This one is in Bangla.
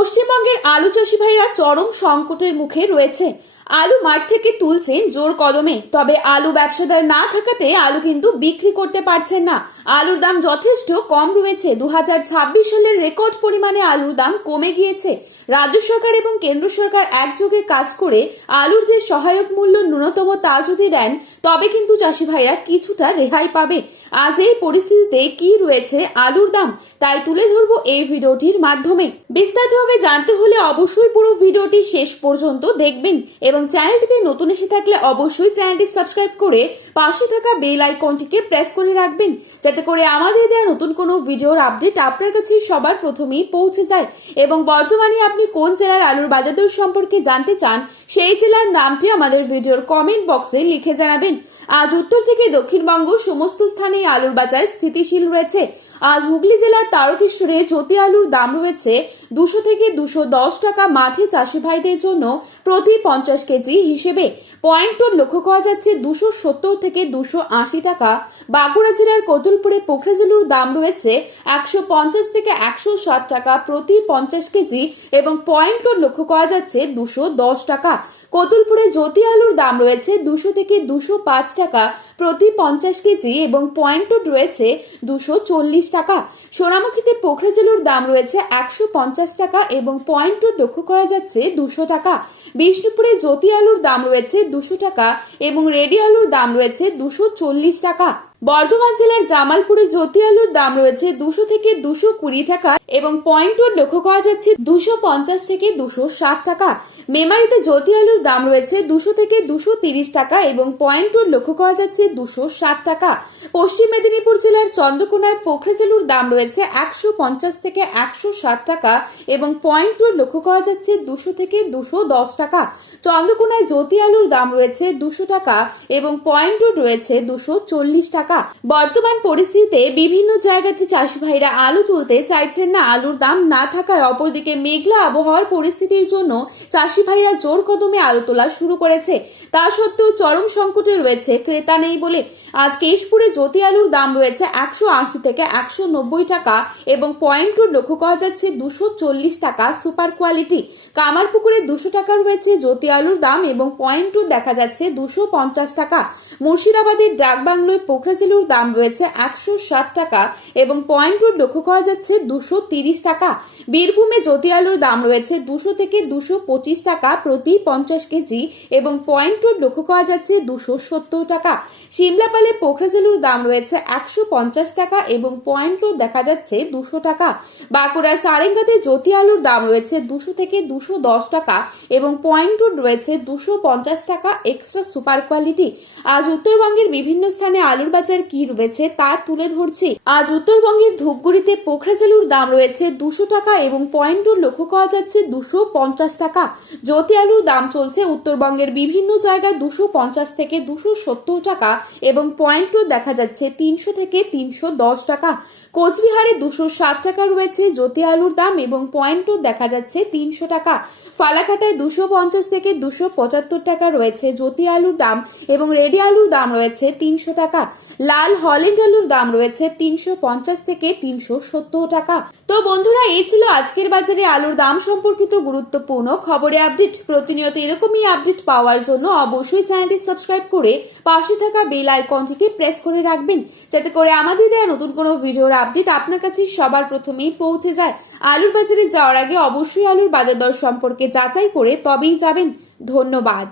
পশ্চিমবঙ্গের আলু চাষি ভাইরা চরম সংকটের মুখে রয়েছে। আলু মাঠ থেকে তুলছেন জোর কদমে, তবে আলু ব্যবসাদার না থাকাতে আলু কিন্তু বিক্রি করতে পারছেন না। আলুর দাম যথেষ্ট কম রয়েছে। 2026 সালের রেকর্ড পরিমাণে আলুর দাম কমে গিয়েছে। রাজ্য সরকার এবং কেন্দ্র সরকার একযোগে কাজ করে আলুর যে সহায়ক মূল্য ন্যূনতম তা যদি দেন, তবে কিন্তু চাষি ভাইরা কিছুটা রেহাই পাবে। আজ এই পরিস্থিতিতে কি রয়েছে আলুর দাম, তাই তুলে ধরবো এই ভিডিওটির মাধ্যমে। বিস্তারিতভাবে জানতে হলে অবশ্যই পুরো ভিডিওটি শেষ পর্যন্ত দেখবেন এবং চ্যানেলটিতে নতুন এসে থাকলে অবশ্যই চ্যানেলটি সাবস্ক্রাইব করে পাশে থাকা বেল আইকনটিকে প্রেস করে রাখবেন, যাতে করে আমাদের দেওয়া নতুন কোনো ভিডিওর আপডেট আপনার কাছে সবার প্রথমেই পৌঁছে যায়। এবং বর্তমানে আপনি কোন জেলার আলুর বাজার দর সম্পর্কে জানতে চান, সেই জেলার নামটি আমাদের ভিডিওর কমেন্ট বক্সে লিখে জানাবেন। আজ উত্তর থেকে দক্ষিণবঙ্গ সমস্ত স্থানে আলুর বাজার স্থিতিশীল রয়েছে। আজ হুগলি জেলার তারকেশ্বরে জ্যোতি আলুর দাম রয়েছে 200 থেকে 210 টাকা মাঠে চাষি ভাইদের জন্য প্রতি 50 কেজি হিসেবে। পয়েন্ট টোন লক্ষ্য করা যাচ্ছে 270 থেকে 280 টাকা। বাঁকুড়া জেলার কতুলপুরে পোখরাজেলুর দাম রয়েছে 150 থেকে 160 টাকা প্রতি 50 কেজি এবং পয়েন্ট টোন লক্ষ্য করা যাচ্ছে 210 টাকা। কতুলপুরে জ্যোতি আলুর দাম রয়েছে 200 থেকে 205 টাকা প্রতি 50 কেজি এবং পয়েন্ট টোন রয়েছে 240 টাকা। সোনামুখীতে পোখরাজেলুর দাম রয়েছে 150 টাকা এবং পয়েন্ট টোন লক্ষ্য করা যাচ্ছে 200 টাকা। বিষ্ণুপুরে জ্যোতি আলুর দাম রয়েছে 200 টাকা এবং রেডি আলুর দাম রয়েছে 240 টাকা। বর্ধমান জেলার জামালপুরে জ্যোতি আলুর দাম রয়েছে 200 থেকে 220 টাকা এবং পয়েন্ট টোন লক্ষ্য করা যাচ্ছে 250 থেকে 260 টাকা। মেমারিতে জ্যোতি আলুর দাম রয়েছে 200 থেকে 230 টাকা এবং পয়েন্ট টোন লক্ষ্য করা যাচ্ছে 260 টাকা। পশ্চিম মেদিনীপুর জেলার চন্দ্রকোনায় পোখরাজেলুর দাম রয়েছে 150 থেকে 160 টাকা এবং পয়েন্ট টোন লক্ষ্য করা যাচ্ছে 200 থেকে 210 টাকা। চন্দ্রকোনায় জ্যোতি আলুর দাম রয়েছে 200 টাকা এবং পয়েন্ট টোন রয়েছে 240 টাকা। বর্তমান পরিস্থিতিতে বিভিন্ন জায়গাতে চাষি ভাইরা আলু তুলতে চাইছেন না আলুর দাম না থাকায়। অপরদিকে মেঘলা আবহাওয়ার পরিস্থিতির জন্য চাষি ভাইরা জোর কদমে আলু তোলা শুরু করেছে। তা সত্ত্বেও চরম সংকটে রয়েছে, ক্রেতা নেই বলে। আজ কেশপুরে জ্যোতি আলুর দাম রয়েছে 180 থেকে 190 টাকা এবং পয়েন্ট টোন লক্ষ্য করা যাচ্ছে 240 টাকা সুপার কোয়ালিটি। কামারপুকুরে 200 টাকা রয়েছে জ্যোতি আলুর দাম এবং পয়েন্ট টোন দেখা যাচ্ছে 250 টাকা। মুর্শিদাবাদের ডাকবাংলোয় পোখরাজেলুর দাম রয়েছে 160 টাকা এবং পয়েন্ট টোন লক্ষ্য করা যাচ্ছে 230 টাকা। বীরভূমে জ্যোতি আলুর দাম রয়েছে 200 থেকে 225 টাকা প্রতি 50 কেজি এবং পয়েন্ট টোন লক্ষ্য করা যাচ্ছে 270 টাকা। সিমলাপালে পোখরাজেলুর দাম রয়েছে 150 টাকা এবং পয়েন্ট টোন দেখা যাচ্ছে 200 টাকা। বাঁকুড়া সারেঙ্গাতে জ্যোতি আলুর দাম রয়েছে 200 থেকে 210 টাকা এবং পয়েন্ট টোন রয়েছে 250 টাকা এক্সট্রা সুপার কোয়ালিটি। আজ উত্তরবঙ্গের বিভিন্ন স্থানে আলুর বাজার কি রয়েছে তা তুলে ধরছি। আজ উত্তরবঙ্গের ধূপগুড়িতে পোখরাজেলুর দাম রয়েছে 200 টাকা এবং পয়েন্ট টোন লক্ষ্য করা যাচ্ছে 250 টাকা। জ্যোতি আলুর দাম চলছে উত্তরবঙ্গের বিভিন্ন জায়গায় 250 থেকে 270 টাকা এবং পয়েন্ট টোন দেখা যাচ্ছে 300 থেকে 310 টাকা। কোচবিহারে 260 টাকা রয়েছে জ্যোতি আলুর দাম এবং পয়েন্ট টোন দেখা যাচ্ছে 300 টাকা। ফালাকাটায় 250 থেকে 275 টাকা রয়েছে জ্যোতি আলুর দাম এবং রেডি আলুর দাম রয়েছে 300 টাকা। লাল হল্যান্ড আলুর দাম রয়েছে 350 থেকে 370 টাকা। তো বন্ধুরা, এই ছিল আজকের বাজারে আলুর দাম সম্পর্কিত গুরুত্বপূর্ণ খবরে আপডেট। প্রতিনিয়ত এরকমই আপডেট পাওয়ার জন্য অবশ্যই চ্যানেলটি সাবস্ক্রাইব করে পাশে থাকা বেল আইকনটিকে প্রেস করে রাখবেন, যাতে করে আমাদের দেওয়া নতুন কোনো ভিডিওর আপডেট আপনার কাছে সবার প্রথমেই পৌঁছে যায়। আলুর বাজারে যাওয়ার আগে অবশ্যই আলুর বাজার দর সম্পর্কে যাচাই করে তবেই যাবেন। ধন্যবাদ।